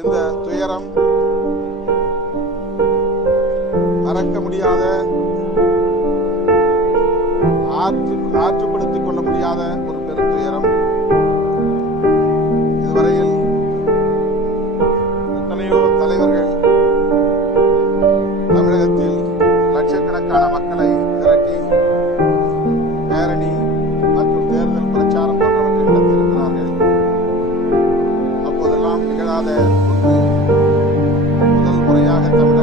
இந்த துயரம் மறக்க முடியாத, ஆற்றுப்படுத்திக் கொள்ள முடியாத ஒரு பெரும் துயரம். இதுவரையில் எத்தனையோ தலைவர்கள் தமிழகத்தில் லட்சக்கணக்கான மக்களை திரட்டி பேரணி மற்றும் தேர்தல் பிரச்சாரம் போன்றவற்றை நடத்தியிருக்கிறார்கள். அப்போதெல்லாம் நிகழாத ஒன்று, முதல் முறையாக தமிழ்